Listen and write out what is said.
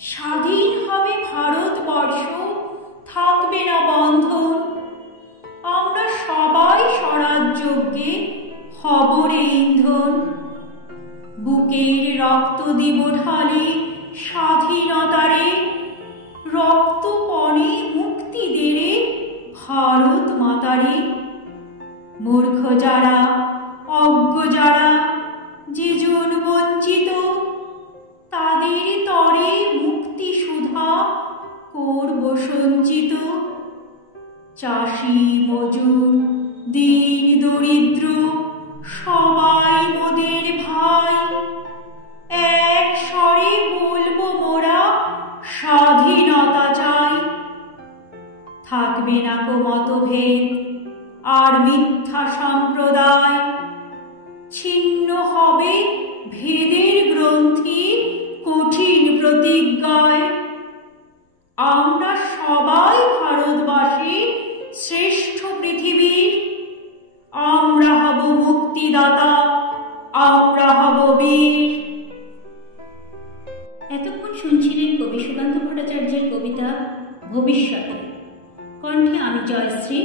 স্বাধীন হবে ভারতবর্ষ, থাকবে না বন্ধন। আমরা সবাই স্বরাজ্যজ্ঞে হব রে ইন্ধন। বুকের রক্ত দিব ঢালে স্বাধীনতারে, রক্তপণে মুক্তি দেরে ভারত মাতারে। মূর্খ যারা, অজ্ঞ যারা, যেজন বঞ্চিত, তাদের তরে মুক্তি সুধা করব সঞ্চিত। চাষি মজুর দীন দরিদ্র সবাই মোদের ভাই, এক স্বরে বলবো মোরা স্বাধীনতা চাই। থাকবে না কো মতভেদ আর মিথ্যা সম্প্রদায়, ছিন্ন হবে ভেদের গ্রন্থি কঠিন প্রতিজ্ঞায়। আমরা সবাই ভারতবাসী শ্রেষ্ঠ পৃথিবীর, আমরা হব মুক্তিদাতা, আমরা হব বীর। এতক্ষণ শুনছিলেন কবি সুকান্ত ভট্টাচার্যের কবিতা ভবিষ্যতে। কণ্ঠে আমি জয়শ্রী।